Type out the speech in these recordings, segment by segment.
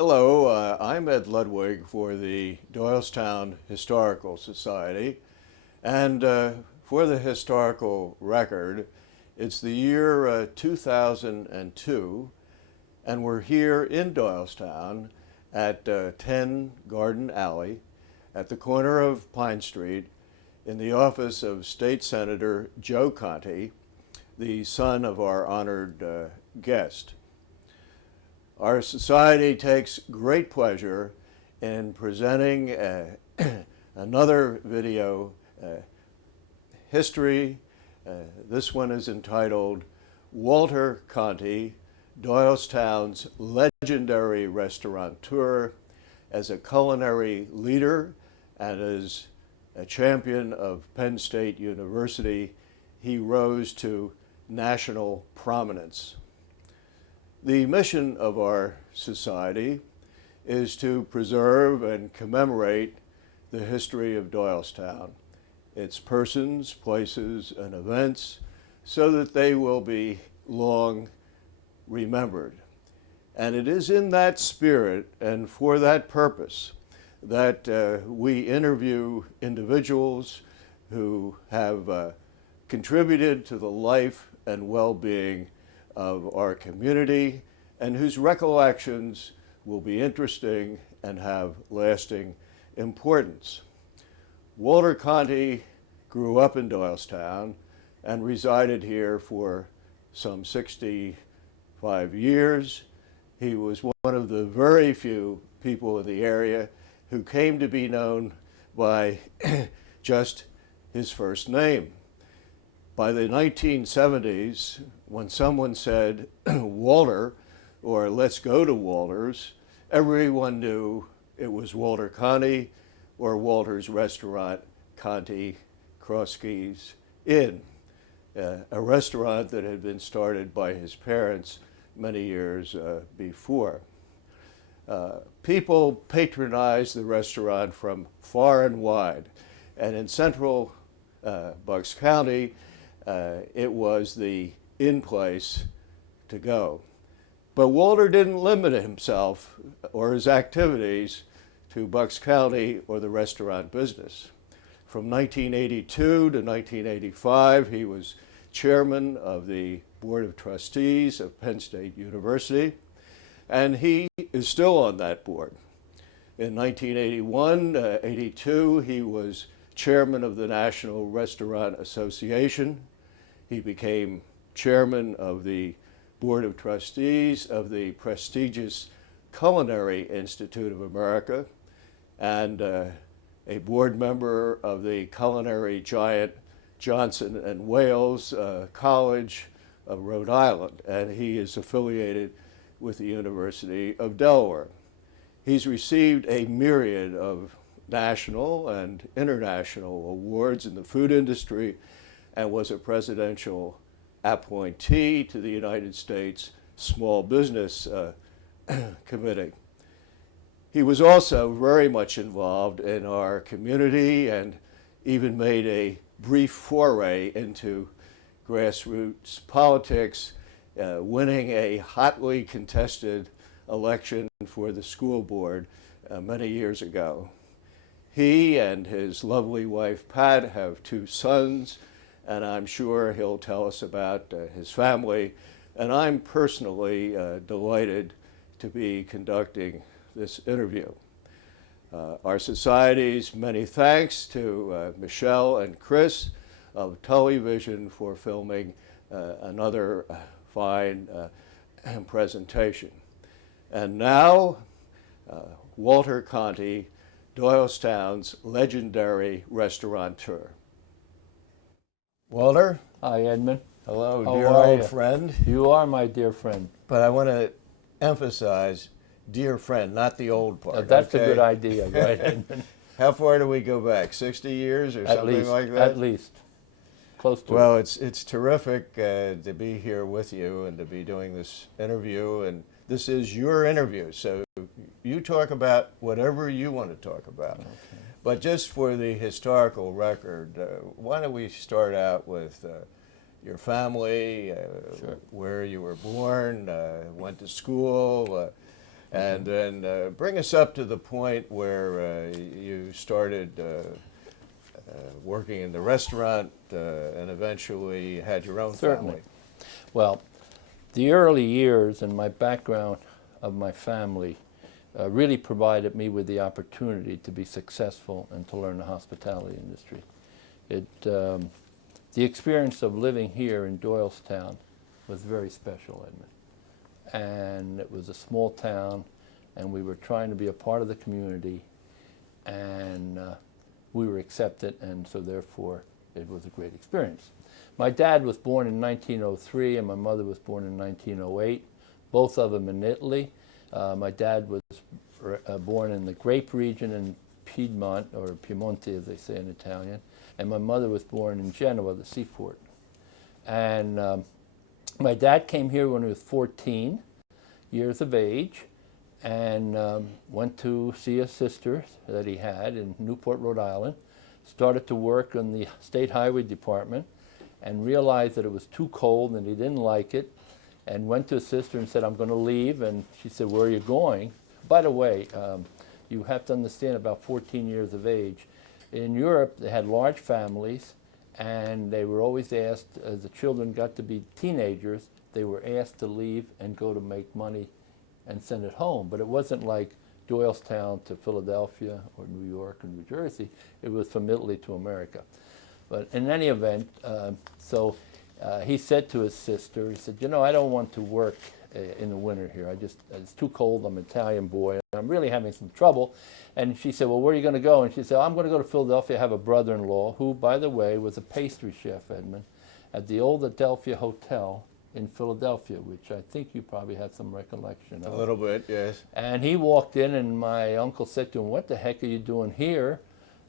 Hello, I'm Ed Ludwig for the Doylestown Historical Society, and for the historical record, it's the year 2002, and we're here in Doylestown at 10 Garden Alley at the corner of Pine Street in the office of State Senator Joe Conti, the son of our honored guest. Our society takes great pleasure in presenting another video history. This one is entitled Walter Conti, Doylestown's legendary restaurateur, as a culinary leader and as a champion of Penn State University. He rose to national prominence. The mission of our society is to preserve and commemorate the history of Doylestown, its persons, places, and events, so that they will be long remembered. And it is in that spirit and for that purpose that we interview individuals who have contributed to the life and well-being of our community and whose recollections will be interesting and have lasting importance. Walter Conti grew up in Doylestown and resided here for some 65 years. He was one of the very few people in the area who came to be known by just his first name. By the 1970s, when someone said Walter or let's go to Walter's, everyone knew it was Walter Conti or Walter's Restaurant, Conti Crosskeys Inn, a restaurant that had been started by his parents many years before. People patronized the restaurant from far and wide, and in central Bucks County, it was the in place to go. But Walter didn't limit himself or his activities to Bucks County or the restaurant business. From 1982 to 1985, he was chairman of the Board of Trustees of Penn State University, and he is still on that board. In 1981-82, he was chairman of the National Restaurant Association. He became chairman of the Board of Trustees of the prestigious Culinary Institute of America and a board member of the culinary giant Johnson and Wales College of Rhode Island, and he is affiliated with the University of Delaware. He's received a myriad of national and international awards in the food industry and was a presidential appointee to the United States Small Business Committee. He was also very much involved in our community and even made a brief foray into grassroots politics, winning a hotly contested election for the school board many years ago. He and his lovely wife Pat have two sons, and I'm sure he'll tell us about his family. And I'm personally delighted to be conducting this interview. Our society's many thanks to Michelle and Chris of Television for filming another fine presentation. And now, Walter Conti, Doylestown's legendary restaurateur. Walter? Hi, Edmund. Hello, How dear are old you? friend. You are my dear friend. But I want to emphasize dear friend, not the old part. That's okay? a good idea, right, Edmund? How far do we go back? 60 years or something like that? At least. Close to Well, it. it's terrific to be here with you and to be doing this interview. And this is your interview, so you talk about whatever you want to talk about. Okay. But just for the historical record, why don't we start out with your family, Sure. where you were born, went to school, And then bring us up to the point where you started working in the restaurant and eventually had your own Certainly. family. Well, the early years and my background of my family really provided me with the opportunity to be successful and to learn the hospitality industry. The experience of living here in Doylestown was very special, Edmund. And it was a small town, and we were trying to be a part of the community, and we were accepted, and so therefore it was a great experience. My dad was born in 1903, and my mother was born in 1908, both of them in Italy. My dad was born in the grape region in Piedmont, or Piemonte as they say in Italian, and my mother was born in Genoa, the seaport. And my dad came here when he was 14 years of age, and went to see a sister that he had in Newport, Rhode Island, started to work in the State Highway Department, and realized that it was too cold and he didn't like it, and went to his sister and said, I'm going to leave, and she said, where are you going? By the way, you have to understand, about 14 years of age, in Europe they had large families, and they were always asked, as the children got to be teenagers, they were asked to leave and go to make money and send it home. But it wasn't like Doylestown to Philadelphia or New York or New Jersey. It was from Italy to America. But in any event, he said to his sister, he said, you know, I don't want to work in the winter here. It's too cold. I'm an Italian boy, and I'm really having some trouble. And she said, well, where are you going to go? And she said, I'm going to go to Philadelphia. I have a brother-in-law who, by the way, was a pastry chef, Edmund, at the old Adelphia Hotel in Philadelphia, which I think you probably have some recollection of. A little bit, yes. And he walked in, and my uncle said to him, what the heck are you doing here?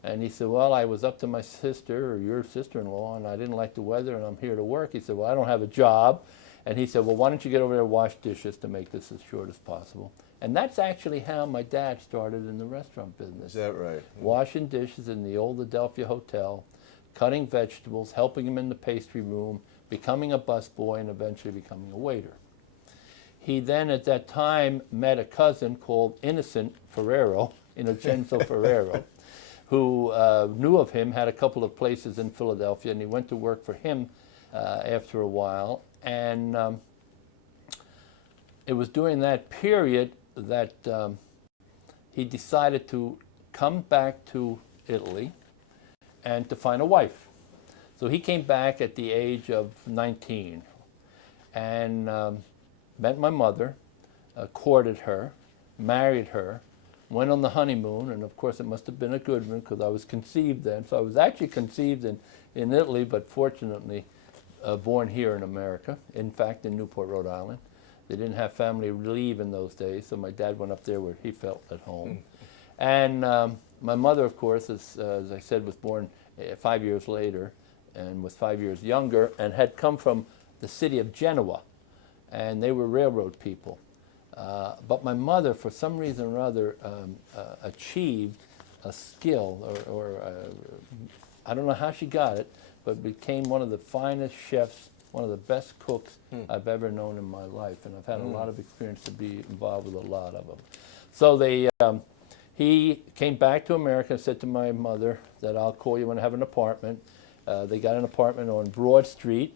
And he said, well, I was up to my sister, or your sister-in-law, and I didn't like the weather, and I'm here to work. He said, well, I don't have a job. And he said, well, why don't you get over there and wash dishes to make this as short as possible? And that's actually how my dad started in the restaurant business. Is that right? Washing dishes in the old Adelphia Hotel, cutting vegetables, helping him in the pastry room, becoming a busboy, and eventually becoming a waiter. He then, at that time, met a cousin called Innocent Ferrero, Innocenzo Ferrero, who knew of him, had a couple of places in Philadelphia, and he went to work for him after a while. And it was during that period that he decided to come back to Italy and to find a wife. So he came back at the age of 19 and met my mother, courted her, married her, went on the honeymoon, and of course it must have been a good one because I was conceived then. So I was actually conceived in Italy, but fortunately born here in America, in fact in Newport, Rhode Island. They didn't have family leave in those days, so my dad went up there where he felt at home. And my mother, of course, as I said, was born 5 years later and was 5 years younger and had come from the city of Genoa, and they were railroad people. But my mother, for some reason or other, achieved a skill, or I don't know how she got it, but became one of the finest chefs, one of the best cooks I've ever known in my life. And I've had a lot of experience to be involved with a lot of them. So he came back to America and said to my mother that I'll call you when I have an apartment. They got an apartment on Broad Street,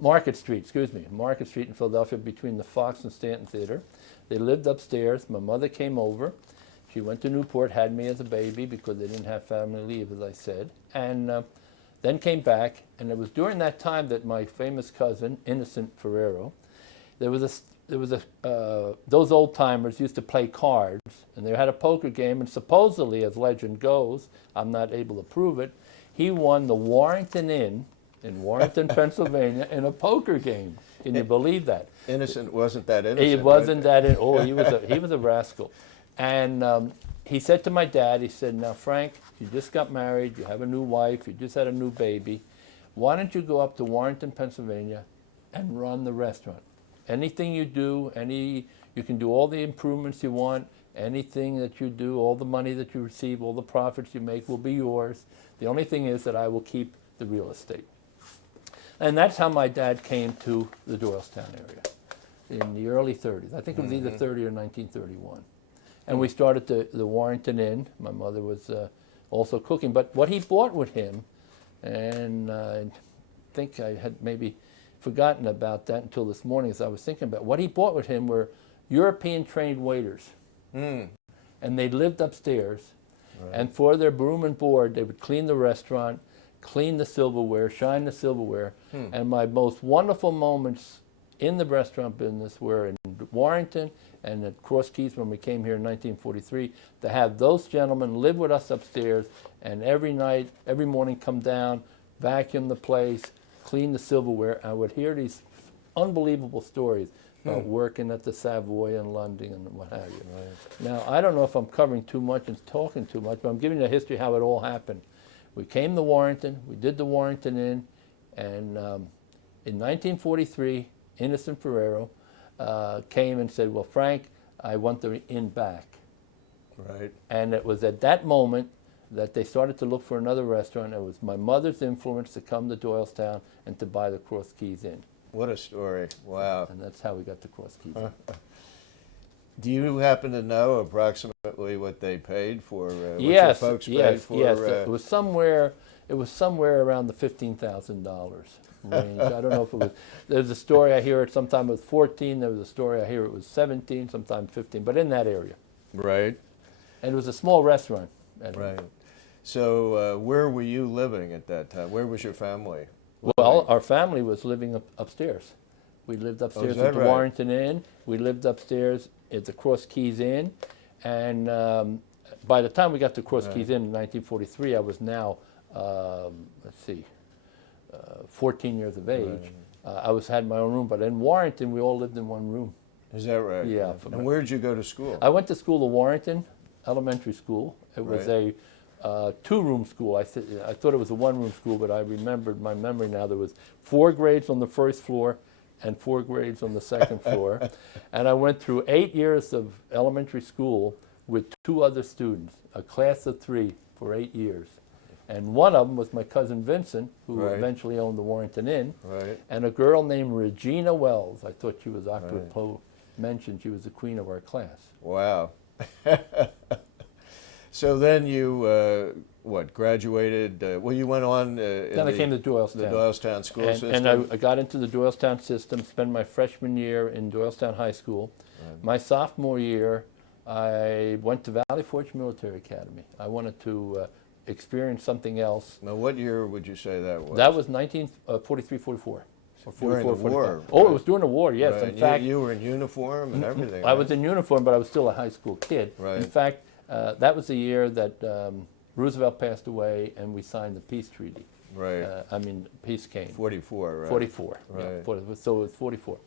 Market Street in Philadelphia, between the Fox and Stanton Theater. They lived upstairs. My mother came over. She went to Newport, had me as a baby because they didn't have family leave, as I said, and then came back. And it was during that time that my famous cousin, Innocent Ferrero, those old timers used to play cards, and they had a poker game, and supposedly, as legend goes, I'm not able to prove it, he won the Warrington Inn in Warrington, Pennsylvania, in a poker game. Can you believe that? Innocent wasn't that innocent. He wasn't that innocent. Oh, he was a rascal. And he said to my dad, he said, now, Frank, you just got married, you have a new wife, you just had a new baby. Why don't you go up to Warrington, Pennsylvania, and run the restaurant? Anything you do, you can do all the improvements you want. Anything that you do, all the money that you receive, all the profits you make will be yours. The only thing is that I will keep the real estate. And that's how my dad came to the Doylestown area. in the early 30s. I think it was either 30 or 1931. And we started the Warrington Inn. My mother was also cooking. But what he brought with him, and I think I had maybe forgotten about that until this morning as I was thinking about it. What he brought with him were European-trained waiters. And they lived upstairs. Right. And for their room and board, they would clean the restaurant, clean the silverware, shine the silverware. And my most wonderful moments in the restaurant business were in Warrington and at Cross Keys when we came here in 1943, to have those gentlemen live with us upstairs and every night, every morning come down, vacuum the place, clean the silverware. I would hear these unbelievable stories about working at the Savoy in London and what have you. Right. Now, I don't know if I'm covering too much and talking too much, but I'm giving you a history of how it all happened. We came to Warrington, we did the Warrington Inn, and in 1943, Innocent Ferrero came and said, well, Frank, I want the inn back. Right. And it was at that moment that they started to look for another restaurant. It was my mother's influence to come to Doylestown and to buy the Cross Keys Inn. What a story. Wow. And that's how we got the Cross Keys Inn. Do you happen to know approximately what they paid for, what yes, your folks paid for? Yes, it was somewhere around the $15,000 range. I don't know if it was, there's a story I hear it sometime it was 14, there was a story I hear it was 17, sometime 15, but in that area. Right. And it was a small restaurant. Right. So where were you living at that time? Where was your family? Well, our family was living upstairs. We lived upstairs at the Warrington Inn. We lived upstairs at the Cross Keys Inn. And by the time we got to Cross Keys Inn in 1943, I was now, 14 years of age. I had my own room, but in Warrington, we all lived in one room. Is that right? Yeah. And where did you go to school? I went to school at Warrington Elementary School. It was a two-room school. I thought it was a one-room school, but I remembered my memory now. There was 4 grades on the first floor and 4 grades on the second floor. And I went through 8 years of elementary school with 2 other students, a class of 3 for 8 years. And one of them was my cousin Vincent, who eventually owned the Warrington Inn, and a girl named Regina Wells. I thought she was apropos mentioned. She was the queen of our class. Wow. So then you, graduated? Well, you went on. Then I came to Doylestown. The Doylestown school system. And I got into the Doylestown system, spent my freshman year in Doylestown High School. My sophomore year, I went to Valley Forge Military Academy. I wanted to experience something else. Now, what year would you say that was? That was 1943, 44. Or 44, during the 45. war. Oh, it was during the war, yes. Right. In fact, you were in uniform and everything. I was in uniform, but I was still a high school kid. Right. In fact, that was the year that Roosevelt passed away and we signed the peace treaty. Right. Peace came. 44, right? 44. Right. Yeah, so it was 44.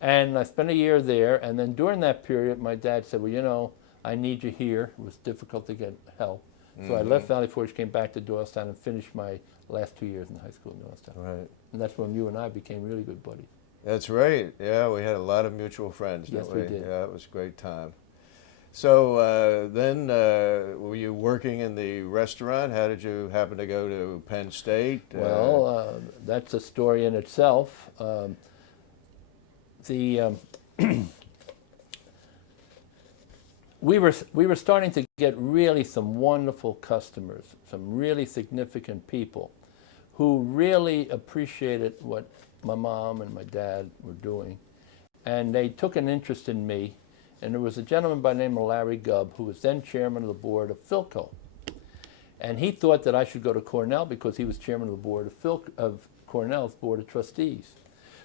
And I spent a year there, and then during that period, my dad said, well, you know, I need you here. It was difficult to get help. So I left Valley Forge, came back to Doylestown, and finished my last 2 years in high school in Doylestown. Right. And that's when you and I became really good buddies. That's right. Yeah, we had a lot of mutual friends, yes, didn't we? Yes, we did. Yeah, it was a great time. So then were you working in the restaurant? How did you happen to go to Penn State? Well, that's a story in itself. We were starting to get really some wonderful customers, some really significant people who really appreciated what my mom and my dad were doing. And they took an interest in me. And there was a gentleman by the name of Larry Gubb, who was then chairman of the board of Philco. And he thought that I should go to Cornell because he was chairman of the board of Cornell's board of trustees.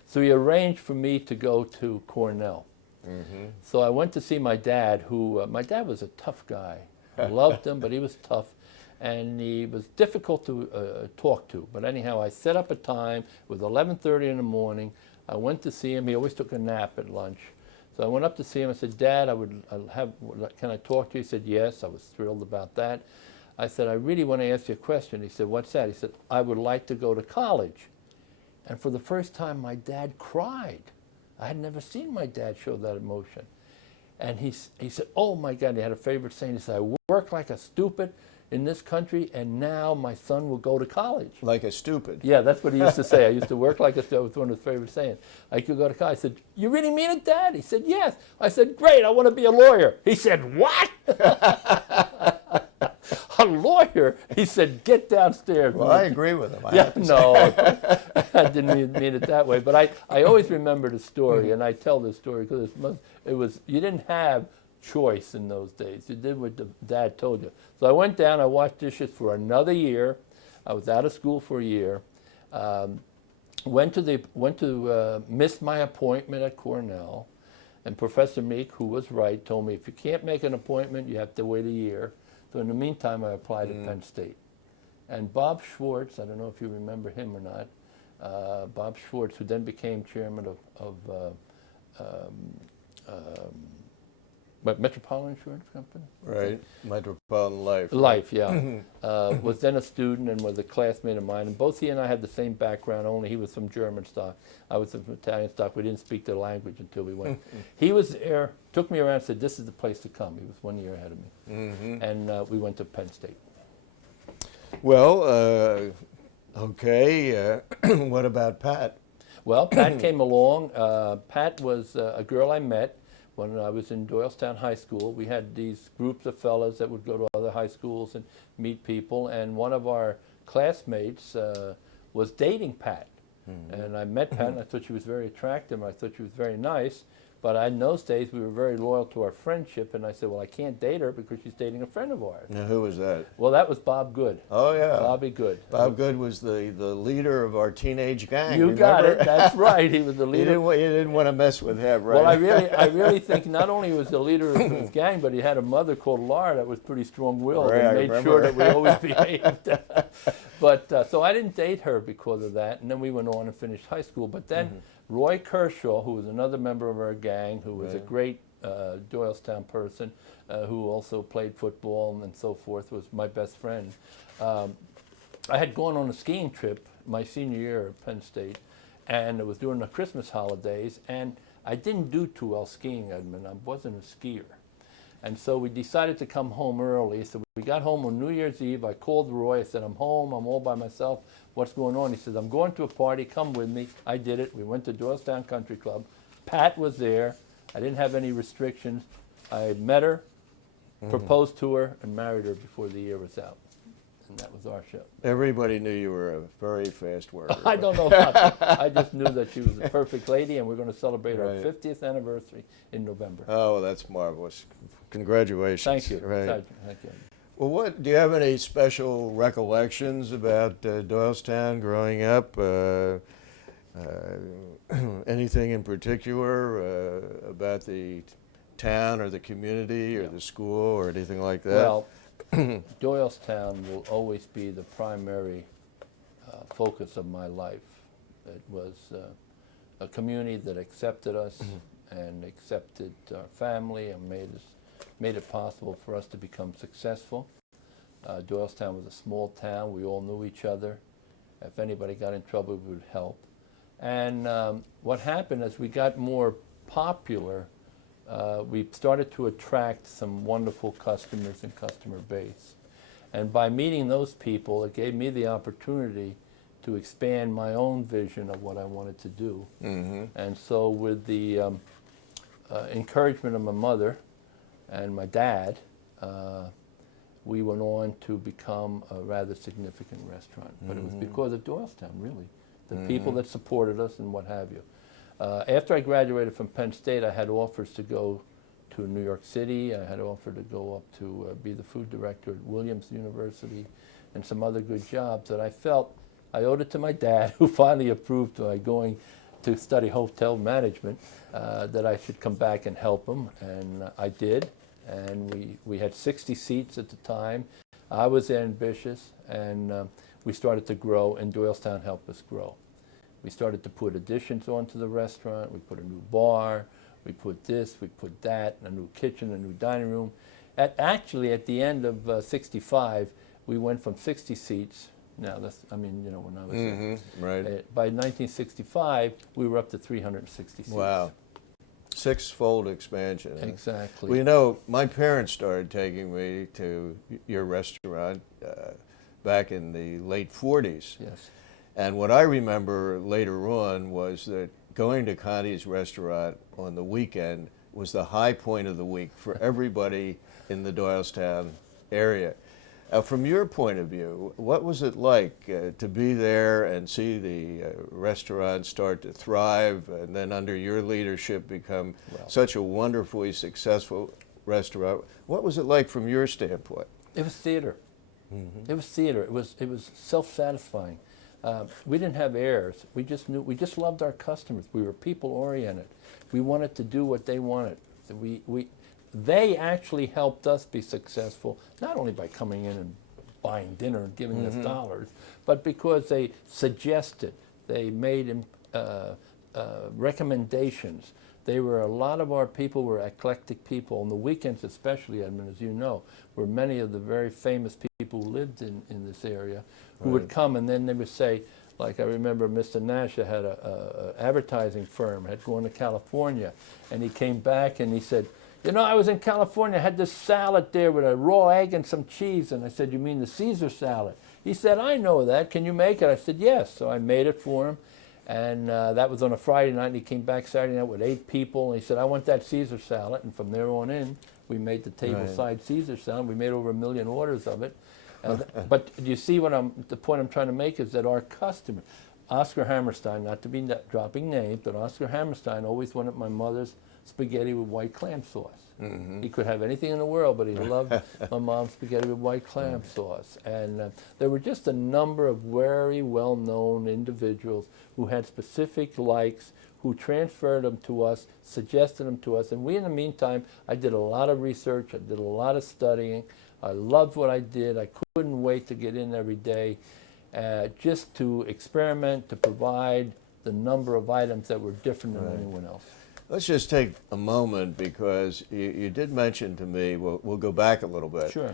So he arranged for me to go to Cornell. So I went to see my dad, who, my dad was a tough guy. I loved him, but he was tough. And he was difficult to talk to. But anyhow, I set up a time. It was 11:30 in the morning. I went to see him. He always took a nap at lunch. So I went up to see him. I said, Dad, can I talk to you? He said, yes. I was thrilled about that. I said, I really want to ask you a question. He said, what's that? He said, I would like to go to college. And for the first time, my dad cried. I had never seen my dad show that emotion. And he said, oh my God, he had a favorite saying. He said, I work like a stupid, in this country, and now my son will go to college. Like a stupid. Yeah, that's what he used to say. I used to work like a stupid. It was one of his favorite sayings. I could go to college. I said, you really mean it, Dad? He said, yes. I said, great, I want to be a lawyer. He said, what? A lawyer? He said, get downstairs. Well, I agree with him. Yeah, no, I didn't mean it that way. But I always remember the story, and I tell this story because it was you didn't have choice in those days. You did what the Dad told you. So I went down, I washed dishes for another year. I was out of school for a year. Missed my appointment at Cornell, and Professor Meek, who was right, told me if you can't make an appointment, you have to wait a year. So in the meantime, I applied at Penn State. And Bob Schwartz, I don't know if you remember him or not, Bob Schwartz, who then became chairman of Metropolitan Insurance Company? Right, Metropolitan Life. Life, yeah. Was then a student and was a classmate of mine. And both he and I had the same background, only he was from German stock. I was from Italian stock. We didn't speak the language until we went. He was there, took me around and said, this is the place to come. He was 1 year ahead of me. And we went to Penn State. Well, okay. What about Pat? Well, Pat came along. Pat was a girl I met when I was in Doylestown High School. We had these groups of fellas that would go to other high schools and meet people, and one of our classmates was dating Pat. And I met Pat, and I thought she was very attractive, and I thought she was very nice. But in those days, we were very loyal to our friendship, and I said, well, I can't date her because she's dating a friend of ours. Now, who was that? Well, that was Bob Good. Oh, yeah. Bobby Good. Bob Good was the leader of our teenage gang. You remember? got it. That's right. He was the leader. You didn't want to mess with him, right? Well, I really think not only was the leader of his gang, but he had a mother called Laura that was pretty strong-willed Right, and I made remember. sure that we always behaved. But so I didn't date her because of that, and then we went on and finished high school. But then Roy Kershaw, who was another member of our gang, who was a great Doylestown person, who also played football and so forth, was my best friend. I had gone on a skiing trip my senior year at Penn State, and it was during the Christmas holidays, and I didn't do too well skiing, Edmund. I wasn't a skier. And so we decided to come home early. So we got home on New Year's Eve. I called Roy. I said, I'm home. I'm all by myself. What's going on? He said, I'm going to a party. Come with me. I did it. We went to Doylestown Country Club. Pat was there. I didn't have any restrictions. I met her, proposed to her, and married her before the year was out. And that was our show. Everybody knew you were a very fast worker. I don't know about that. I just knew that she was a perfect lady, and we're going to celebrate our Right. 50th anniversary in November. Oh, well, that's marvelous. Congratulations. Thank you. Right. Thank you. Well, do you have any special recollections about Doylestown growing up? Anything in particular about the town or the community or the school or anything like that? Well, Doylestown will always be the primary focus of my life. It was a community that accepted us and accepted our family and made it possible for us to become successful. Doylestown was a small town. We all knew each other. If anybody got in trouble, we would help. And what happened as we got more popular, we started to attract some wonderful customers and customer base. And by meeting those people, it gave me the opportunity to expand my own vision of what I wanted to do. And so with the encouragement of my mother and my dad, we went on to become a rather significant restaurant. But it was because of Doylestown, really. The people that supported us and what have you. After I graduated from Penn State, I had offers to go to New York City. I had an offer to go up to be the food director at Williams University and some other good jobs that I felt I owed it to my dad, who finally approved my going to study hotel management, that I should come back and help him. And I did. And we had 60 seats at the time. I was ambitious, and we started to grow, and Doylestown helped us grow. We started to put additions onto the restaurant. We put a new bar. We put this, we put that, a new kitchen, a new dining room. Actually, at the end of 65, we went from 60 seats. Now, when I was right. by 1965, we were up to 360 seats. Wow. Six-fold expansion. Huh? Exactly. Well, you know, my parents started taking me to your restaurant back in the late 40s. Yes. And what I remember later on was that going to Connie's restaurant on the weekend was the high point of the week for everybody in the Doylestown area. From your point of view, what was it like to be there and see the restaurant start to thrive and then under your leadership become such a wonderfully successful restaurant? What was it like from your standpoint? It was theater. It was theater. It was self-satisfying. We didn't have heirs. We just loved our customers. We were people-oriented. We wanted to do what they wanted. They actually helped us be successful, not only by coming in and buying dinner and giving us dollars, but because they suggested, they made recommendations. A lot of our people were eclectic people. On the weekends especially, Edmund, as you know, were many of the very famous people who lived in this area who would come, and then they would say, like I remember Mr. Nash had a advertising firm, had gone to California, and he came back and he said, you know, I was in California, I had this salad there with a raw egg and some cheese. And I said, you mean the Caesar salad? He said, I know that. Can you make it? I said, yes. So I made it for him. And that was on a Friday night. And he came back Saturday night with 8 people. And he said, I want that Caesar salad. And from there on in, we made the table-side Caesar salad. We made over 1 million orders of it. But you see the point I'm trying to make is that our customer, Oscar Hammerstein, not to be dropping names, but Oscar Hammerstein always wanted my mother's spaghetti with white clam sauce. He could have anything in the world, but he loved my mom's spaghetti with white clam sauce. And there were just a number of very well-known individuals who had specific likes, who transferred them to us, suggested them to us. And we, in the meantime, I did a lot of research, I did a lot of studying. I loved what I did. I couldn't wait to get in every day just to experiment, to provide the number of items that were different than anyone else. Let's just take a moment because you did mention to me, we'll go back a little bit, Sure.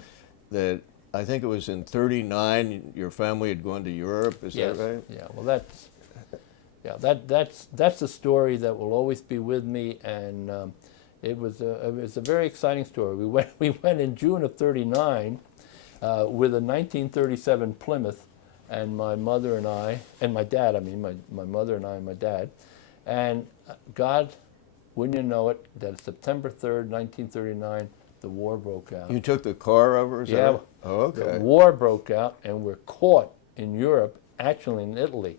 that I think it was in '39 your family had gone to Europe, is that right? Yeah, well that's a story that will always be with me, and it was a very exciting story. We went in June of '39 with a 1937 Plymouth, and my mother and I, and my dad, my mother and I and my dad, and God, wouldn't you know it, that September 3rd, 1939, the war broke out. You took the car over? Is that right? Oh, okay. The war broke out, and we're caught in Europe, actually in Italy.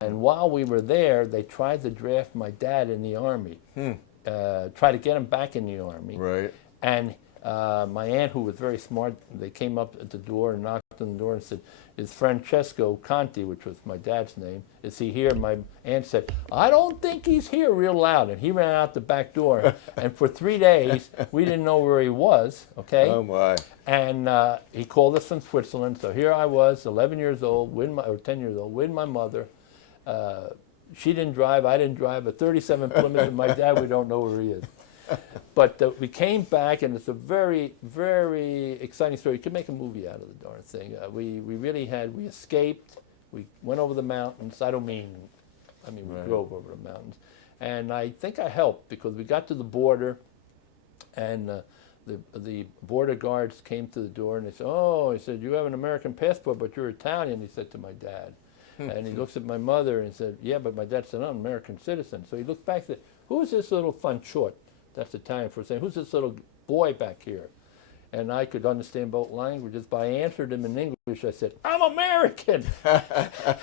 And while we were there, they tried to draft my dad in the Army, try to get him back in the Army. Right. And my aunt, who was very smart, they came up at the door and knocked on the door and said, is Francesco Conti, which was my dad's name, is he here? And my aunt said, I don't think he's here, real loud. And he ran out the back door. And for 3 days, we didn't know where he was, okay? Oh, my. And he called us from Switzerland. So here I was, 11 years old, or 10 years old, with my mother. She didn't drive, I didn't drive, a 37 Plymouth, and my dad, we don't know where he is. But we came back, and it's a very, very exciting story. You could make a movie out of the darn thing. We escaped. We went over the mountains. we drove over the mountains. And I think I helped because we got to the border, and the border guards came to the door, and they said, oh, he said, you have an American passport, but you're Italian, he said to my dad. And he looks at my mother and said, yeah, but my dad said, I'm an American citizen. So he looked back and said, who is this little Fanchot? That's Italian for saying, who's this little boy back here? And I could understand both languages, but I answered him in English. I said, I'm American.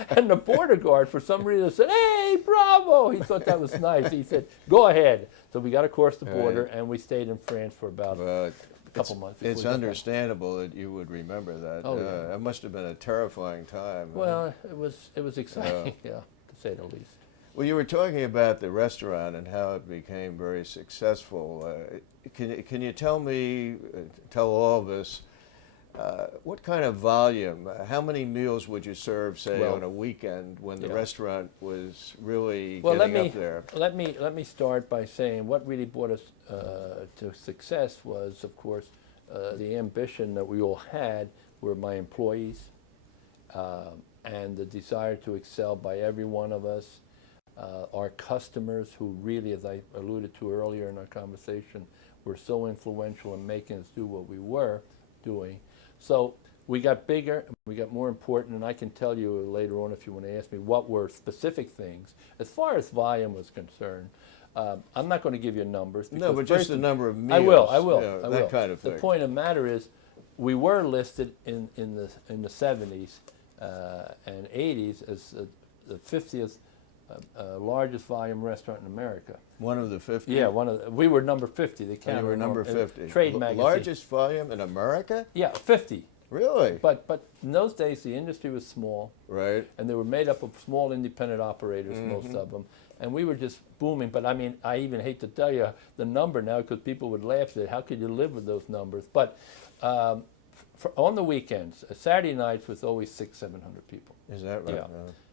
And the border guard, for some reason, said, hey, bravo. He thought that was nice. He said, go ahead. So we got across the border, and we stayed in France for about a couple months. It's understandable that you would remember that. Oh, yeah. It must have been a terrifying time. Well, it was exciting, yeah, to say the least. Well, you were talking about the restaurant and how it became very successful. Can you tell me, tell all of us, what kind of volume, how many meals would you serve, say, on a weekend when the restaurant was really getting up there? Let me start by saying what really brought us to success was, of course, the ambition that we all had were my employees and the desire to excel by every one of us. our customers, who really, as I alluded to earlier in our conversation, were so influential in making us do what we were doing. So we got bigger, we got more important, and I can tell you later on if you want to ask me what were specific things. As far as volume was concerned, I'm not going to give you numbers. No, but just the number of meals. I will. you know, I that will. kind of thing. The point of the matter is, we were listed in the 70s and 80s as the 50th largest volume restaurant in America. One of the 50? Yeah, we were number 50. They And counted. you were number 50. Trade magazine. Largest volume in America? Yeah, 50. Really? But in those days, the industry was small, Right. and they were made up of small independent operators, most of them, and we were just booming. But I mean, I even hate to tell you the number now, because people would laugh at it. How could you live with those numbers? But on the weekends, Saturday nights was always 600-700 people. Is that right? Yeah.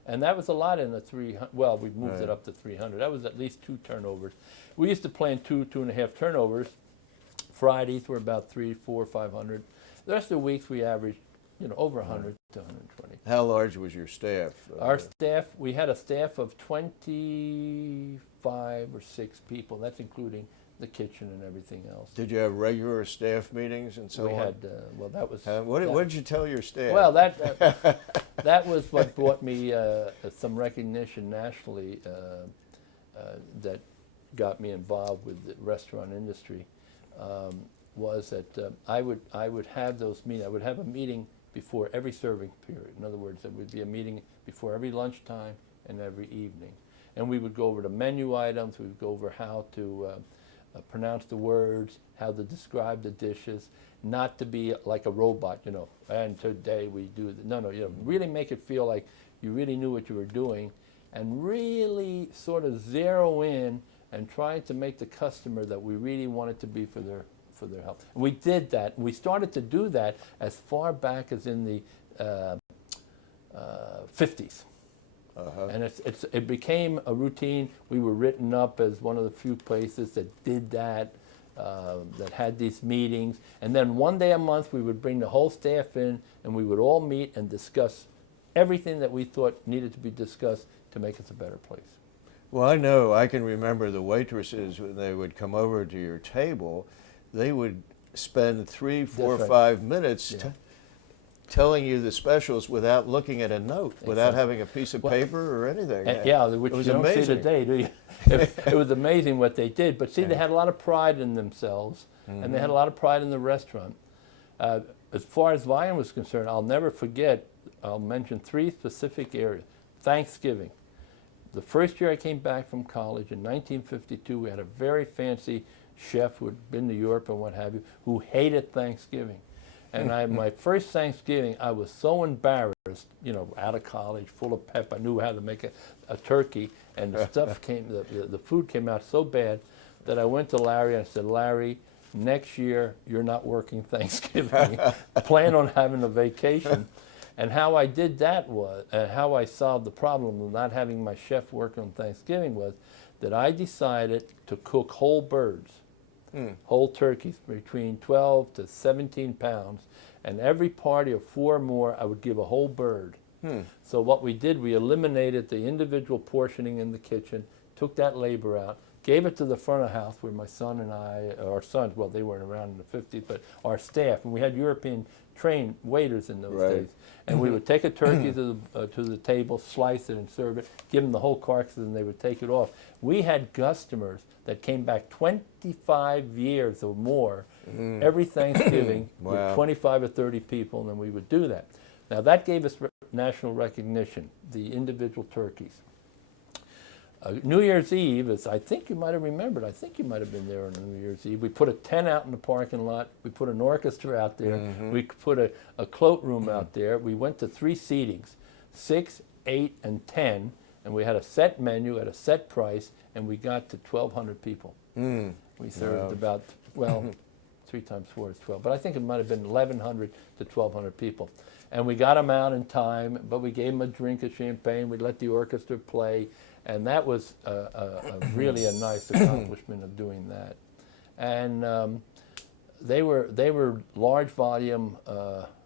And that was a lot in the 300. Well, we moved Right. it up to 300. That was at least 2 turnovers. We used to plan 2.5 turnovers. Fridays were about 300, 400, 500. The rest of the weeks we averaged, over 100 to 120. How large was your staff? Our staff, we had a staff of 25 or 6 people. That's including the kitchen and everything else. Did you have regular staff meetings and so we on? had, well, that was. What did you tell your staff? Well, that was what brought me some recognition nationally that got me involved with the restaurant industry. Was that I would have those meetings. I would have a meeting before every serving period. In other words, there would be a meeting before every lunchtime and every evening. And we would go over the menu items, we would go over how to pronounce the words, how to describe the dishes, not to be like a robot, and today we do no, really make it feel like you really knew what you were doing, and really sort of zero in and try to make the customer that we really wanted to be for their health. And we did that. We started to do that as far back as in the 50s. And it became a routine. We were written up as one of the few places that did that, that had these meetings. And then one day a month we would bring the whole staff in and we would all meet and discuss everything that we thought needed to be discussed to make us a better place. Well, I can remember the waitresses, when they would come over to your table, they would spend 3, 4, That's right. 5 minutes Yeah. telling you the specials without looking at a note, without Exactly. having a piece of paper or anything. Yeah, which it was you don't amazing. see today, do you? It was amazing what they did. But see, they had a lot of pride in themselves, and they had a lot of pride in the restaurant. As far as volume was concerned, I'll never forget, I'll mention 3 specific areas. Thanksgiving. The first year I came back from college in 1952, we had a very fancy chef who had been to Europe and what have you, who hated Thanksgiving. And my first Thanksgiving, I was so embarrassed, out of college, full of pep. I knew how to make a turkey, and the stuff the food came out so bad that I went to Larry and I said, Larry, next year you're not working Thanksgiving. Plan on having a vacation. And how I did that was, and how I solved the problem of not having my chef work on Thanksgiving was that I decided to cook whole birds. Whole turkeys between 12 to 17 pounds, and every party of 4 or more I would give a whole bird. So what we did, we eliminated the individual portioning in the kitchen, took that labor out, gave it to the front of house where my son and our sons, well, they weren't around in the 50s, but our staff, and we had European trained waiters in those days, and we would take a turkey to the table, slice it and serve it, give them the whole carcass, and they would take it off. We had customers that came back 25 years or more every Thanksgiving with 25 or 30 people, and then we would do that. Now that gave us national recognition, the individual turkeys. New Year's Eve, as I think you might have remembered, I think you might have been there on New Year's Eve. We put a tent out in the parking lot. We put an orchestra out there. We put a cloakroom out there. We went to 3 seatings, 6, 8, and 10, and we had a set menu at a set price, and we got to 1,200 people. We served about, 3 times 4 is 12, but I think it might have been 1,100 to 1,200 people. And we got them out in time, but we gave them a drink of champagne. We let the orchestra play. And that was really a nice accomplishment of doing that. And they were large volume,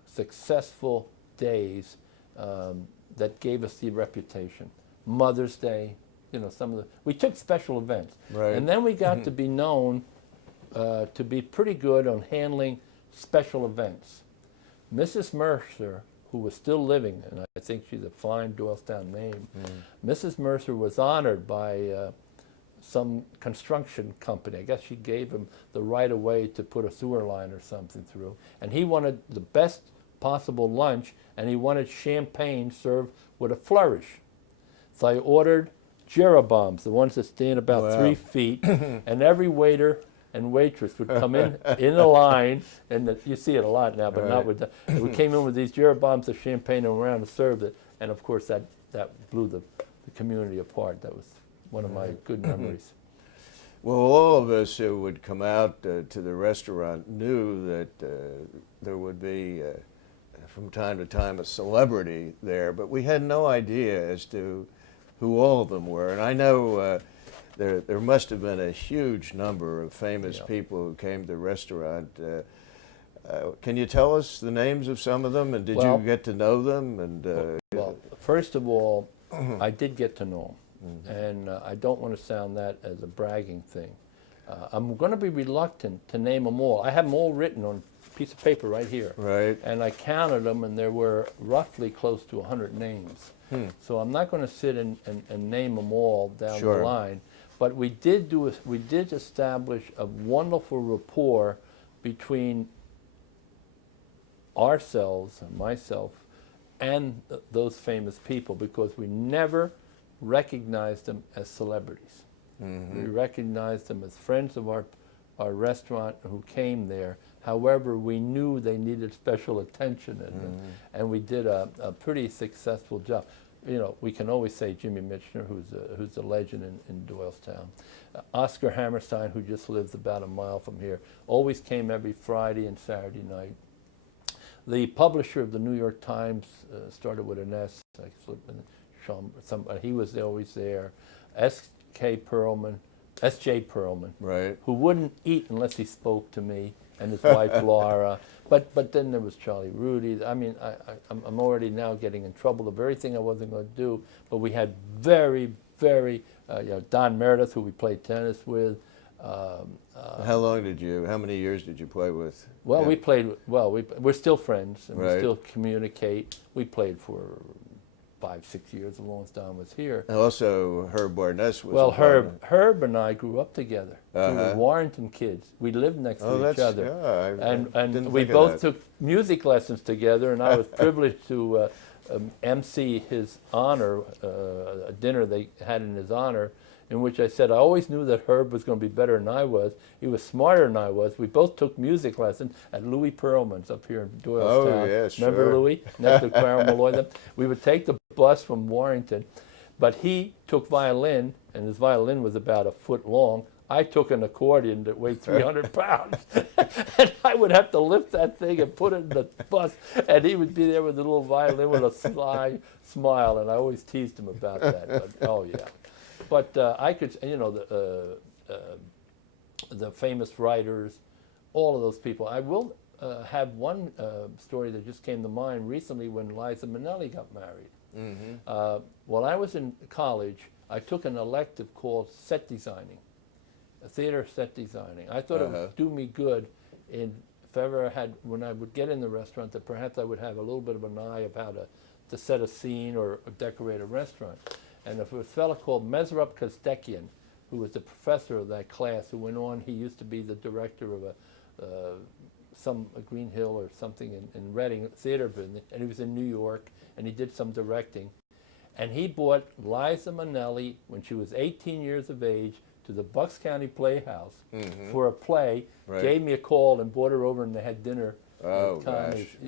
successful days that gave us the reputation. Mother's Day, some of the. We took special events, Right. and then we got to be known to be pretty good on handling special events. Mrs. Mercer, who was still living, and I think she's a fine Doylestown name, Mrs. Mercer was honored by some construction company. I guess she gave him the right of way to put a sewer line or something through. And he wanted the best possible lunch, and he wanted champagne served with a flourish. So I ordered Jeroboams, the ones that stand about Wow. 3 feet, and every waiter and waitress would come in a line, and you see it a lot now, but not with that. We came in with these Jeroboams of champagne and around to serve it, and of course that blew the community apart. That was one of my good memories. Well, all of us who would come out to the restaurant knew that there would be, from time to time, a celebrity there, but we had no idea as to who all of them were. And I know there must have been a huge number of famous people who came to the restaurant. Can you tell us the names of some of them, and did you get to know them? And well, first of all, I did get to know them. And I don't want to sound that as a bragging thing. I'm going to be reluctant to name them all. I have them all written on a piece of paper right here. Right. And I counted them, and there were roughly close to 100 names. So I'm not going to sit and name them all down the line. But we did establish a wonderful rapport between ourselves, myself, and those famous people, because we never recognized them as celebrities. We recognized them as friends of our restaurant who came there. However, we knew they needed special attention, and we did a pretty successful job. We can always say Jimmy Michener, who's a legend in Doylestown. Oscar Hammerstein, who just lives about a mile from here, always came every Friday and Saturday night. The publisher of the New York Times started with an S. He was always there. S.J. Perlman, right. who wouldn't eat unless he spoke to me, and his wife Laura. But then there was Charlie Rudy. I mean, I'm already now getting in trouble. The very thing I wasn't going to do. But we had very, Don Meredith, who we played tennis with. How many years did you play with? Well, we played. Well, we're still friends, and we Right. still communicate. We played for 5-6 years, as long as Don was here. And also, Herb Barness was. Well, a partner. Herb and I grew up together. We were Warrington kids. We lived next to each other, and we both took music lessons together. And I was privileged to MC his honor, a dinner they had in his honor, in which I said I always knew that Herb was going to be better than I was. He was smarter than I was. We both took music lessons at Louis Perlman's up here in Doylestown. Oh, yes, Remember sure. Louis? Next to Clara Malloy. We would take the bus from Warrington, but he took violin, and his violin was about a foot long. I took an accordion that weighed 300 pounds, and I would have to lift that thing and put it in the bus, and he would be there with a little violin with a sly smile, and I always teased him about that. But, oh yeah. But I could, the famous writers, all of those people. I will have one story that just came to mind recently when Liza Minnelli got married. While I was in college, I took an elective called set designing, theater set designing. I thought it would do me good if ever when I would get in the restaurant, that perhaps I would have a little bit of an eye of how to set a scene or decorate a restaurant. And there was a fellow called Mesrop Kazdekian, who was the professor of that class, who went on. He used to be the director of some Green Hill or something in Reading theater business, and he was in New York, and he did some directing. And he brought Liza Minnelli, when she was 18 years of age, to the Bucks County Playhouse for a play, gave me a call, and brought her over, and they had dinner. Oh, gosh.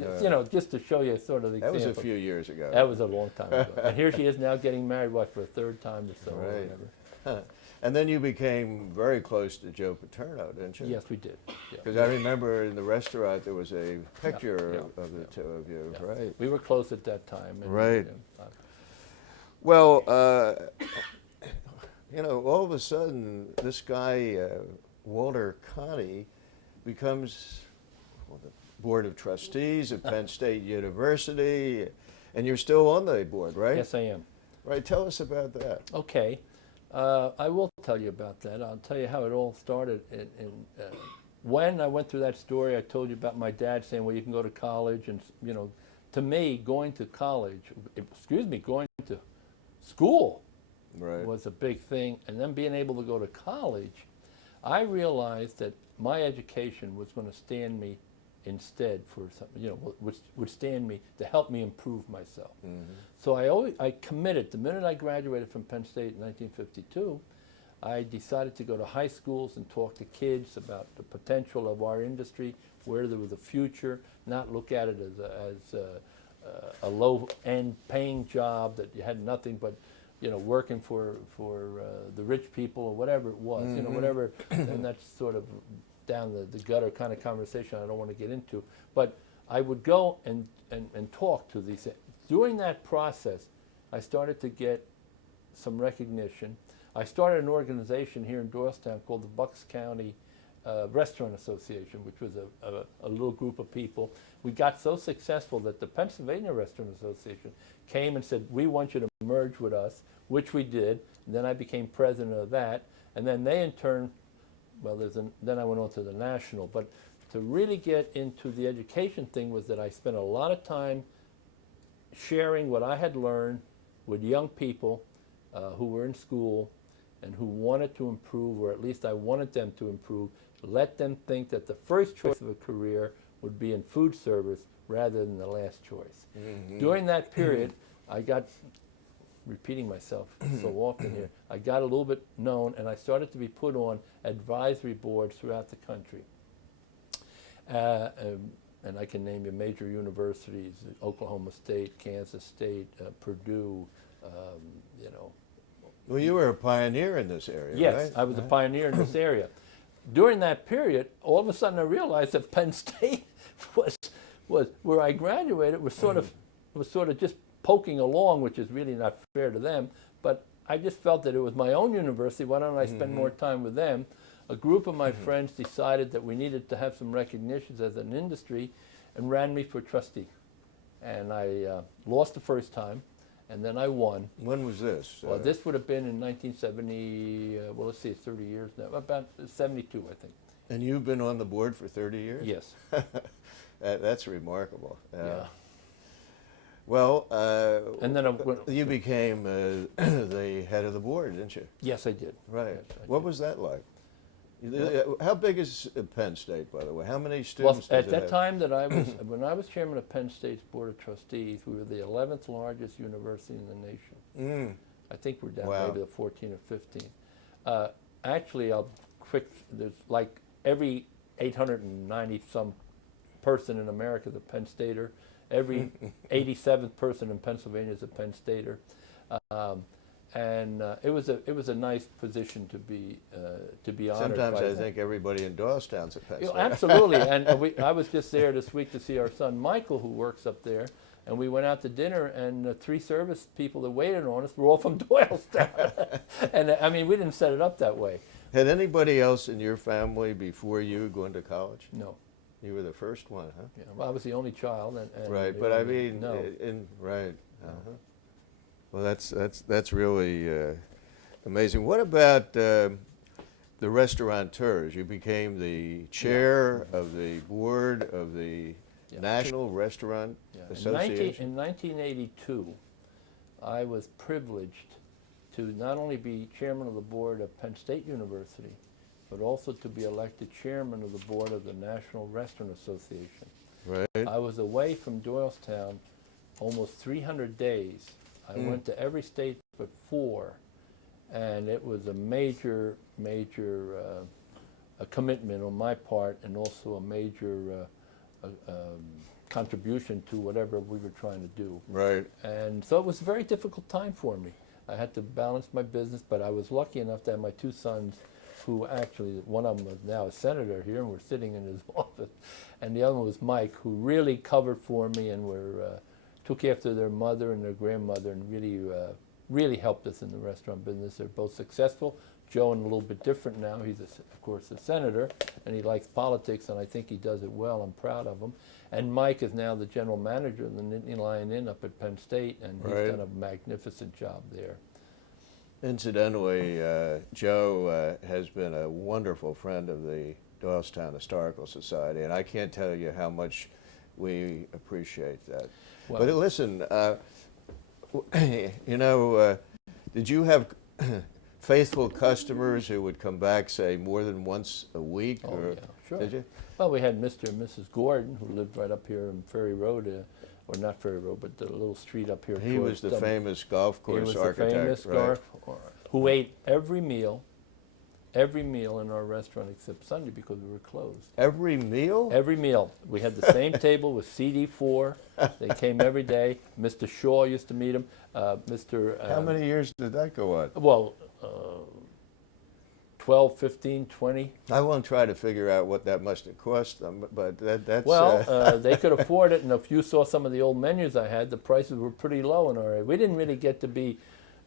Just to show you sort of the example. That was a few years ago. That was a long time ago. And here she is now getting married, for a third time or so. Right. Or whatever. Huh. And then you became very close to Joe Paterno, didn't you? Yes, we did. Because I remember in the restaurant there was a picture of the two of you, right? We were close at that time. And, right. Well, all of a sudden, this guy, Walter Connie, becomes the Board of Trustees at Penn State University, and you're still on the board, right? Yes, I am. Right. Tell us about that. Okay. I will tell you about that. I'll tell you how it all started. When I went through that story, I told you about my dad saying, well, you can go to college. And, you know, to me, going to college, going to school was a big thing. And then being able to go to college, I realized that my education was going to stand me instead for something, you know, would stand me to help me improve myself. So I committed. The minute I graduated from Penn State in 1952, I decided to go to high schools and talk to kids about the potential of our industry, where there was a future, not look at it as a low-end paying job that you had nothing but, you know, working for the rich people or whatever it was, you know, whatever, and that's sort of down the gutter kind of conversation I don't want to get into. But I would go and talk to these. During that process, I started to get some recognition. I started an organization here in Doylestown called the Bucks County Restaurant Association, which was a little group of people. We got so successful that the Pennsylvania Restaurant Association came and said, we want you to merge with us, which we did. And then I became president of that. And then they in turn, well, then I went on to the national. But to really get into the education thing was that I spent a lot of time sharing what I had learned with young people who were in school and who wanted to improve, or at least I wanted them to improve, let them think that the first choice of a career would be in food service rather than the last choice. During that period, I got, repeating myself so often here, I got a little bit known, and I started to be put on advisory boards throughout the country. And I can name you major universities, Oklahoma State, Kansas State, Purdue, you know. Well, you were a pioneer in this area, yes, right? Yes, I was a pioneer in this area. During that period, all of a sudden I realized that Penn State was where I graduated was sort of just poking along, which is really not fair to them. But I just felt that it was my own university. Why don't I spend more time with them? A group of my friends decided that we needed to have some recognitions as an industry, and ran me for trustee. And I lost the first time, and then I won. When was this? Well, this would have been in 1970, well, let's see, it's 30 years now, about 72, I think. And you've been on the board for 30 years? Yes. That's remarkable. Yeah. Well, and then you became the head of the board, didn't you? Yes, I did. Right. Yes, I What did. was that like? How big is Penn State, by the way? How many students Well, does at it that have? time that I was, when I was chairman of Penn State's Board of Trustees, we were the 11th largest university in the nation. I think we're down maybe to 14 or 15. Actually, there's like every 890 some person in America is a Penn Stater. Every 87th person in Pennsylvania is a Penn Stater. And it was a nice position to be honored. Sometimes by I that. think everybody in Doylestown's a Penn State. Absolutely, and I was just there this week to see our son Michael, who works up there, and we went out to dinner, and 3 service people that waited on us were all from Doylestown. And I mean, we didn't set it up that way. Had anybody else in your family before you gone to college? No. You were the first one, huh? Yeah, well, I was the only child, and Right, but I mean, no. right. Well, that's really amazing. What about the restaurateurs? You became the chair of the board of the National Restaurant Association. In 1982, I was privileged to not only be chairman of the board of Penn State University, but also to be elected chairman of the board of the National Restaurant Association. Right. I was away from Doylestown almost 300 days. I went to every state but 4, and it was a major a commitment on my part, and also a major contribution to whatever we were trying to do. Right. And so it was a very difficult time for me. I had to balance my business, but I was lucky enough to have my 2 sons, who actually, one of them is now a senator here, and we're sitting in his office, and the other one was Mike, who really covered for me and took after their mother and their grandmother, and really helped us in the restaurant business. They're both successful. Joe, and a little bit different now. He's, of course, a senator, and he likes politics, and I think he does it well. I'm proud of him. And Mike is now the general manager of the Nittany Lion Inn up at Penn State, and he's done a magnificent job there. Incidentally, Joe has been a wonderful friend of the Doylestown Historical Society, and I can't tell you how much we appreciate that. Well, But listen, you know, did you have faithful customers who would come back, say, more than once a week? oh, Or yeah, sure. did you? Well, we had Mr. and Mrs. Gordon, who lived right up here in Ferry Road, or not Ferry Road, but the little street up here. He was the famous golf He course was architect, the famous right? who ate every meal in our restaurant except Sunday because we were closed. Every meal? Every meal. We had the same table with CD4. They came every day. Mr. Shaw used to meet him. Mr. How many years did that go on? Well, 12, 15, 20. I won't try to figure out what that must have cost them, but that's... Well, they could afford it, and if you saw some of the old menus I had, the prices were pretty low in our area. We didn't really get to be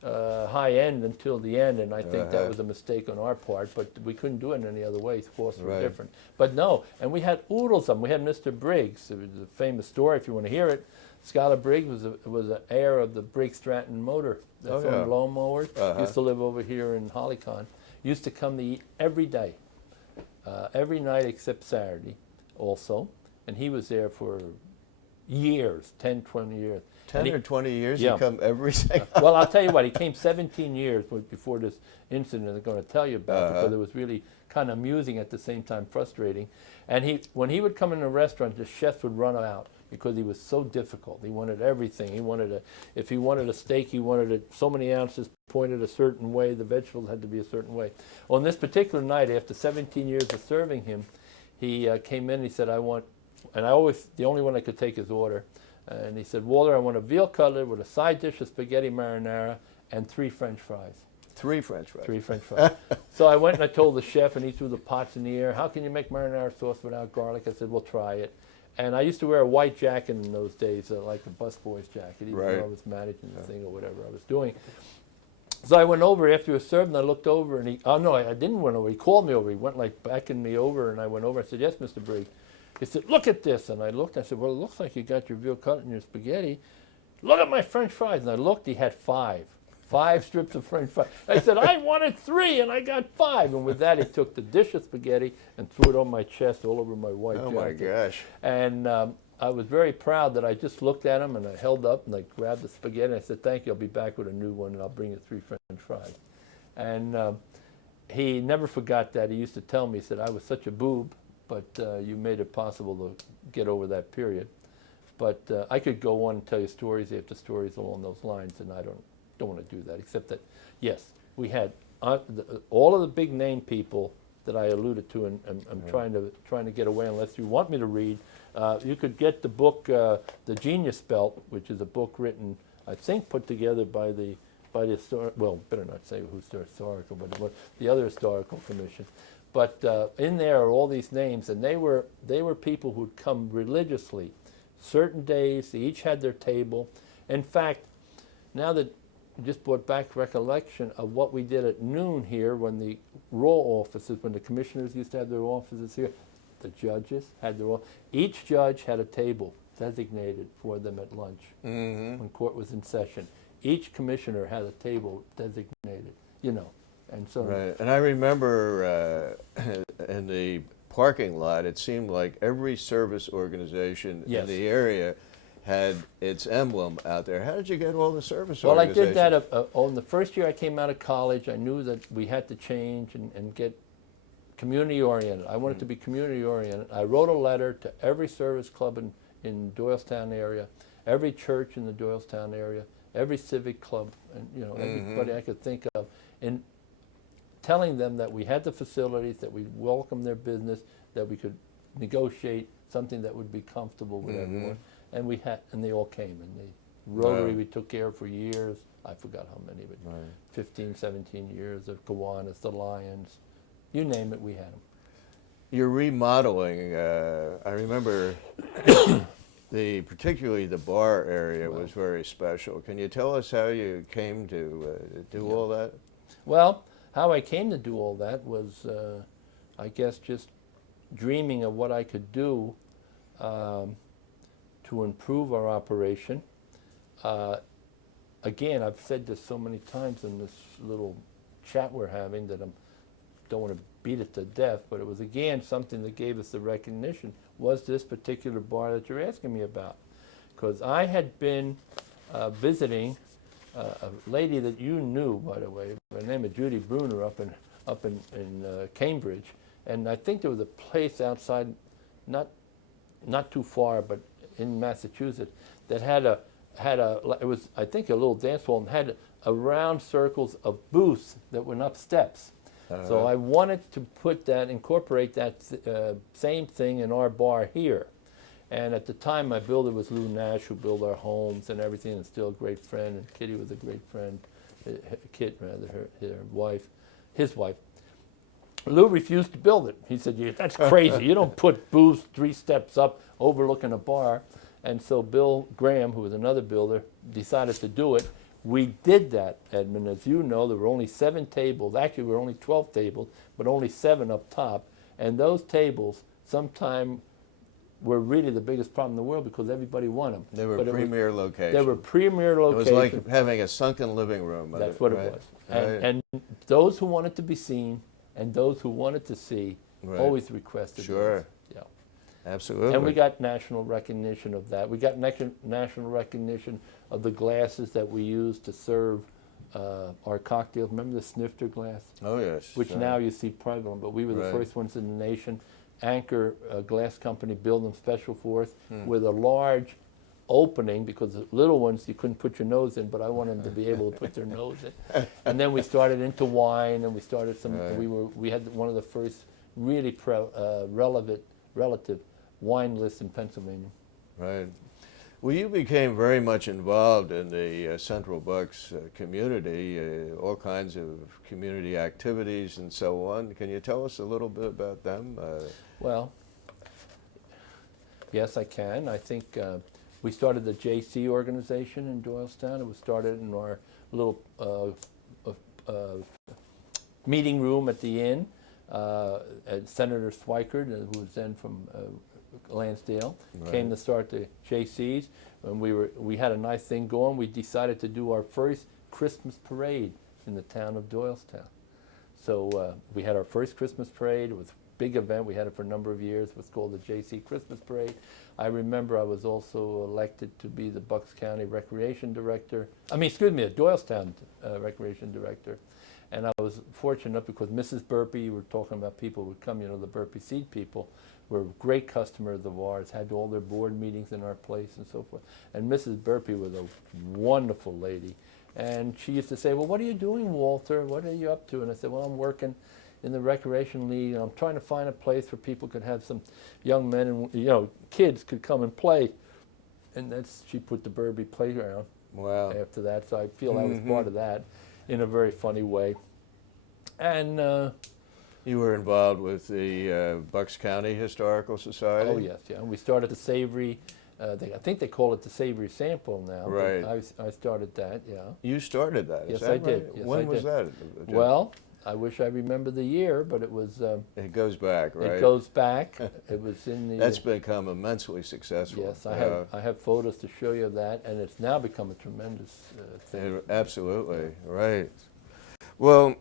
high-end until the end, and I think that was a mistake on our part, but we couldn't do it any other way. Costs were different. But no, and we had oodles of them. We had Mr. Briggs. It was a famous story, if you want to hear it. Schuyler Briggs was an heir of the Briggs Stratton motor, the lawnmowers. Used to live over here in Hollycon. Used to come to eat every day, every night except Saturday also. And he was there for years, 10, 20 years. 10 or 20 years? Yeah. You come every single... Well, I'll tell you what, he came 17 years before this incident I'm going to tell you about, because it was really kind of amusing at the same time frustrating. And when he would come in the restaurant, the chefs would run out because he was so difficult. He wanted everything. He wanted if he wanted a steak, he wanted it so many ounces pointed a certain way. The vegetables had to be a certain way. On this particular night, after 17 years of serving him, he came in and he said, I want, and the only one I could take his order, and he said, Walter, I want a veal cutlet with a side dish of spaghetti marinara and 3 French fries. 3 French fries. 3 French fries. So I went and I told the chef, and he threw the pots in the air. How can you make marinara sauce without garlic? I said, we'll try it. And I used to wear a white jacket in those days, like a busboy's jacket, even though I was managing the thing or whatever I was doing. So I went over after he was served, and I looked over, and I didn't went over. He called me over. He went like backing me over, and I went over. I said, yes, Mr. Briggs. He said, look at this. And I looked. I said, well, it looks like you got your veal cutlet and your spaghetti. Look at my French fries. And I looked. He had 5 strips of French fries. I said, I wanted 3, and I got 5. And with that, he took the dish of spaghetti and threw it on my chest all over my white jacket. Oh, my gosh. And I was very proud that I just looked at him, and I held up, and I grabbed the spaghetti, and I said, thank you. I'll be back with a new one, and I'll bring you 3 French fries. And he never forgot that. He used to tell me, he said, I was such a boob, but you made it possible to get over that period. But I could go on and tell you stories after stories along those lines, and I don't want to do that, except that, yes, we had all of the big name people that I alluded to, and I'm trying to get away unless you want me to read. You could get the book, The Genius Belt, which is a book written, I think, put together by the well, better not say who's the historical, but the other historical commission. But in there are all these names, and they were people who'd come religiously, certain days. They each had their table. In fact, now that I just brought back recollection of what we did at noon here when the raw offices, when the commissioners used to have their offices here, the judges had their own. Each judge had a table designated for them at lunch when court was in session. Each commissioner had a table designated, and so. Right, and I remember in the parking lot, it seemed like every service organization in the area had its emblem out there. How did you get all the service organizations? Well, I did that on the first year I came out of college. I knew that we had to change and get community-oriented. I wanted to be community-oriented. I wrote a letter to every service club in Doylestown area, every church in the Doylestown area, every civic club, and everybody I could think of, and telling them that we had the facilities, that we welcomed their business, that we could negotiate something that would be comfortable with everyone. And and they all came. And the Rotary we took care of for years. I forgot how many, but 15, 17 years of Kiwanis, the Lions, you name it, we had them. Your remodeling, I remember particularly the bar area was very special. Can you tell us how you came to do all that? Well, how I came to do all that was, I guess, just dreaming of what I could do to improve our operation. again, I've said this so many times in this little chat we're having that I don't want to beat it to death, but it was again something that gave us the recognition, was this particular bar that you're asking me about. Because I had been visiting a lady that you knew, by the way, by the name of Judy Bruner up in Cambridge, and I think there was a place outside, not too far, but in Massachusetts, that had a it was, I think, a little dance hall, and had around circles of booths that went up steps. So I wanted to incorporate that same thing in our bar here. And at the time, my builder was Lou Nash, who built our homes and everything, and still a great friend. And Kitty was a great friend, Kit rather, her wife, his wife. Lou refused to build it. He said, "Yeah, that's crazy. You don't put booths 3 steps up overlooking a bar." And so Bill Graham, who was another builder, decided to do it. We did that, Edmund. As you know, there were only 7 tables. Actually, there were only 12 tables, but only 7 up top. And those tables sometime were really the biggest problem in the world because everybody wanted them. They were premier locations. They were premier locations. It was like having a sunken living room. That's what right? it was. Right. And those who wanted to be seen and those who wanted to see always requested Sure. those. Yeah. Absolutely. And we got national recognition of that. We got national recognition of the glasses that we use to serve our cocktails. Remember the snifter glass? Oh, yes. Which now you see prevalent, but we were the first ones in the nation. Anchor Glass Company built them special for us with a large opening, because the little ones you couldn't put your nose in, but I wanted them to be able to put their nose in. And then we started into wine, and we started some. We had one of the first really relative wine lists in Pennsylvania. Right. Well, you became very much involved in the Central Bucks community, all kinds of community activities and so on. Can you tell us a little bit about them? Well, yes, I can. I think we started the JC organization in Doylestown. It was started in our little meeting room at the inn. Senator Swikert, who was then from Lansdale, came to start the JCs, and we had a nice thing going. We decided to do our first Christmas parade in the town of Doylestown. So we had our first Christmas parade. It was a big event. We had it for a number of years. It was called the JC Christmas Parade. I remember I was also elected to be the Bucks County Recreation Director. The Doylestown Recreation Director. And I was fortunate because Mrs. Burpee, you were talking about people who would come, the Burpee Seed people, were great customers of ours, had all their board meetings in our place and so forth. And Mrs. Burpee was a wonderful lady. And she used to say, "Well, what are you doing, Walter? What are you up to?" And I said, "Well, I'm working in the Recreation League, and I'm trying to find a place where people could have some young men and kids could come and play." And she put the Burpee Playground after that, so I feel I was part of that in a very funny way. And you were involved with the Bucks County Historical Society? Oh, yes, yeah. And we started the Savory, I think they call it the Savory Sample now. Right. I started that, yeah. You started that, Yes, is that I did. right? Yes, when I was did. that? Well, I wish I remember the year, but it was... it goes back, right? It goes back. It was in the... That's become immensely successful. Yes, I have photos to show you of that, and it's now become a tremendous thing. Absolutely, right. Well,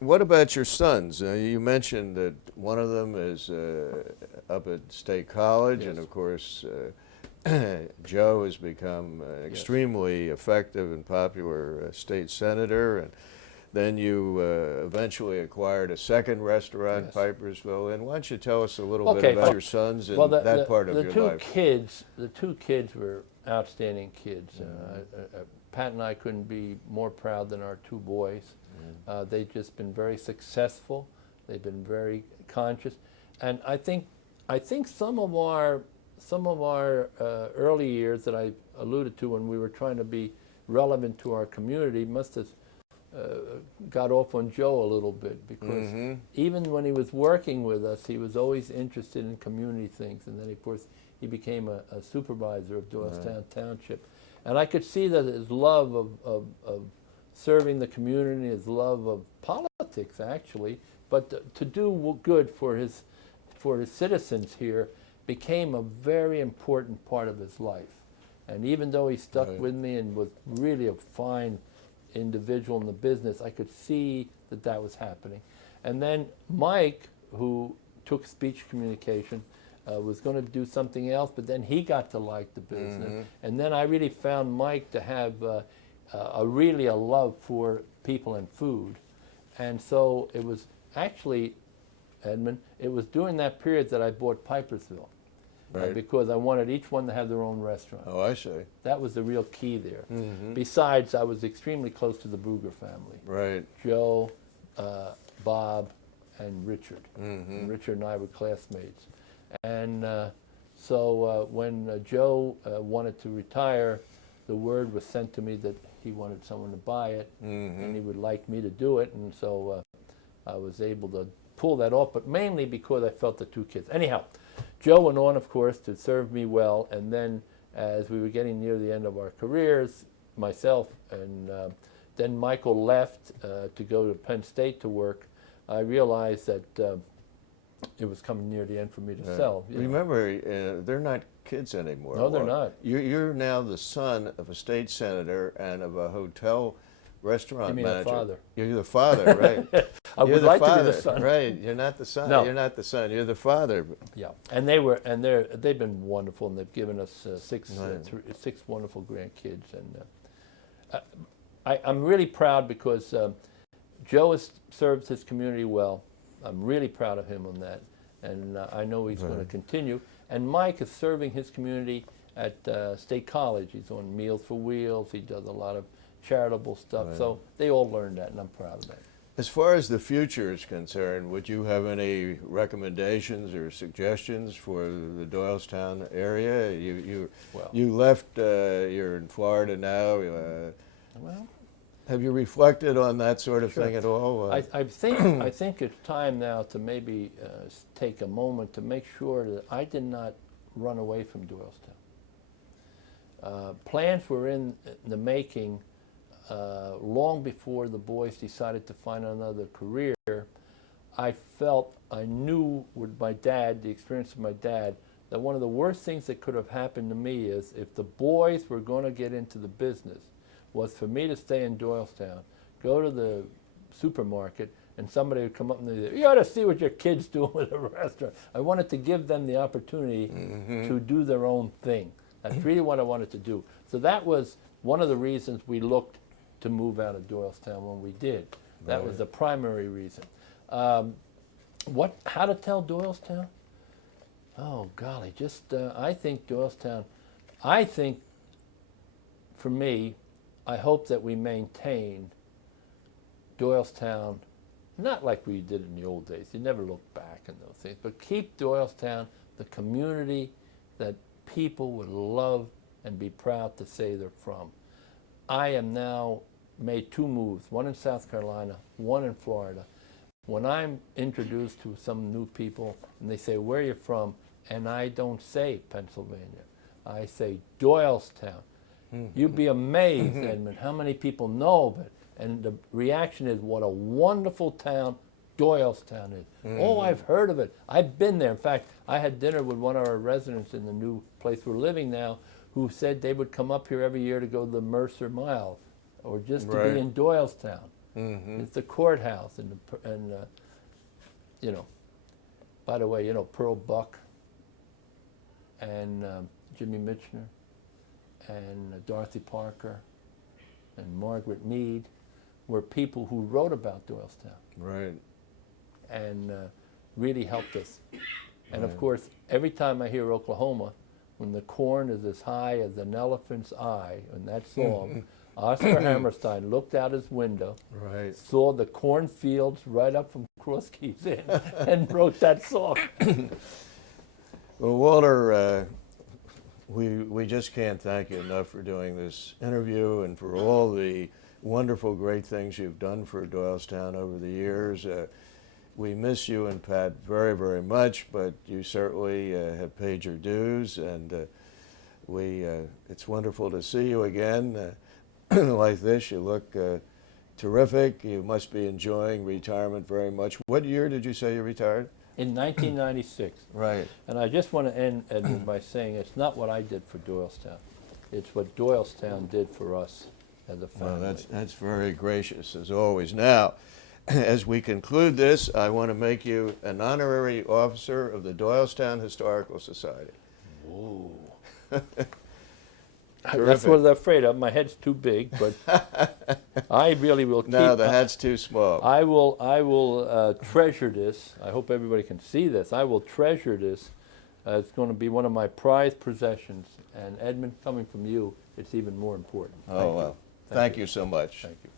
what about your sons? You mentioned that one of them is up at State College, and of course Joe has become extremely effective and popular state senator, and then you eventually acquired a second restaurant, Pipersville. And why don't you tell us a little bit about your sons and that part of your life? The two kids were outstanding kids. Pat and I couldn't be more proud than our 2 boys. They've just been very successful. They've been very conscious, and I think some of our early years that I alluded to when we were trying to be relevant to our community must have got off on Joe a little bit, because even when he was working with us, he was always interested in community things, and then of course he became a supervisor of Doylestown Township, and I could see that his love of serving the community, his love of politics actually, but to do good for his citizens here became a very important part of his life. And even though he stuck Right. with me and was really a fine individual in the business, I could see that that was happening. And then Mike, who took speech communication, was going to do something else, but then he got to like the business. And then I really found Mike to have really a love for people and food. And so it was actually, Edmund, it was during that period that I bought Pipersville. Right. Because I wanted each one to have their own restaurant. Oh, I see. That was the real key there. Besides, I was extremely close to the Brugger family. Right. Joe, Bob, and Richard. And Richard and I were classmates. And so when Joe wanted to retire, the word was sent to me that he wanted someone to buy it, and he would like me to do it. And so I was able to pull that off, but mainly because I felt the two kids. Anyhow, Joe went on, of course, to serve me well, and then as we were getting near the end of our careers, myself and then Michael left to go to Penn State to work, I realized that it was coming near the end for me to sell. you know. Remember, they're not kids anymore. No, they're not. You're now the son of a state senator and of a hotel restaurant You mean the manager. father. You're the father, right? I You're would the like father, to be the son. right? You're not the son. No. You're not the son. You're the father. Yeah, and they've been wonderful, and they've given us six wonderful grandkids, and I'm really proud because Joe has served his community well. I'm really proud of him on that, and I know he's going to continue. And Mike is serving his community at State College. He's on Meals for Wheels. He does a lot of charitable stuff. Right. So they all learned that, and I'm proud of that. As far as the future is concerned, would you have any recommendations or suggestions for the Doylestown area? You left. You're in Florida now. Well, have you reflected on that sort of Sure. thing at all? I think it's time now to maybe take a moment to make sure that I did not run away from Doylestown. Plans were in the making long before the boys decided to find another career. I knew with my dad, the experience of my dad, that one of the worst things that could have happened to me is if the boys were going to get into the business was for me to stay in Doylestown, go to the supermarket, and somebody would come up and they'd say, you ought to see what your kid's doing with a restaurant. I wanted to give them the opportunity to do their own thing. That's really what I wanted to do. So that was one of the reasons we looked to move out of Doylestown when we did. That was the primary reason. How to tell Doylestown? Oh, golly, I think Doylestown, for me, I hope that we maintain Doylestown, not like we did in the old days. You never look back in those things, but keep Doylestown the community that people would love and be proud to say they're from. I am now made 2 moves, one in South Carolina, one in Florida. When I'm introduced to some new people and they say, where are you from? And I don't say Pennsylvania. I say Doylestown. You'd be amazed, Edmund, how many people know of it. And the reaction is, what a wonderful town Doylestown is. Oh, I've heard of it. I've been there. In fact, I had dinner with one of our residents in the new place we're living now who said they would come up here every year to go to the Mercer Mile or just to be in Doylestown. It's the courthouse and by the way, Pearl Buck and Jimmy Michener and Dorothy Parker and Margaret Mead were people who wrote about Doylestown. Right. And really helped us. And of course, every time I hear Oklahoma, when the corn is as high as an elephant's eye, in that song, Oscar Hammerstein looked out his window, saw the cornfields right up from Cross Keys Inn, and wrote that song. Well, Walter, we just can't thank you enough for doing this interview and for all the wonderful, great things you've done for Doylestown over the years. We miss you and Pat very, very much, but you certainly have paid your dues, and it's wonderful to see you again like this. You look terrific. You must be enjoying retirement very much. What year did you say you retired? In 1996. Right. And I just want to end, Edmund, by saying it's not what I did for Doylestown. It's what Doylestown did for us as a Well, family. that's very gracious, as always. Now, as we conclude this, I want to make you an honorary officer of the Doylestown Historical Society. Whoa. That's Terrific. what I was afraid of. My head's too big, but I really will keep. No, the hat's too small. I will treasure this. I hope everybody can see this. I will treasure this. It's going to be one of my prized possessions. And Edmund, coming from you, it's even more important. Oh, well. Thank you so much. Thank you.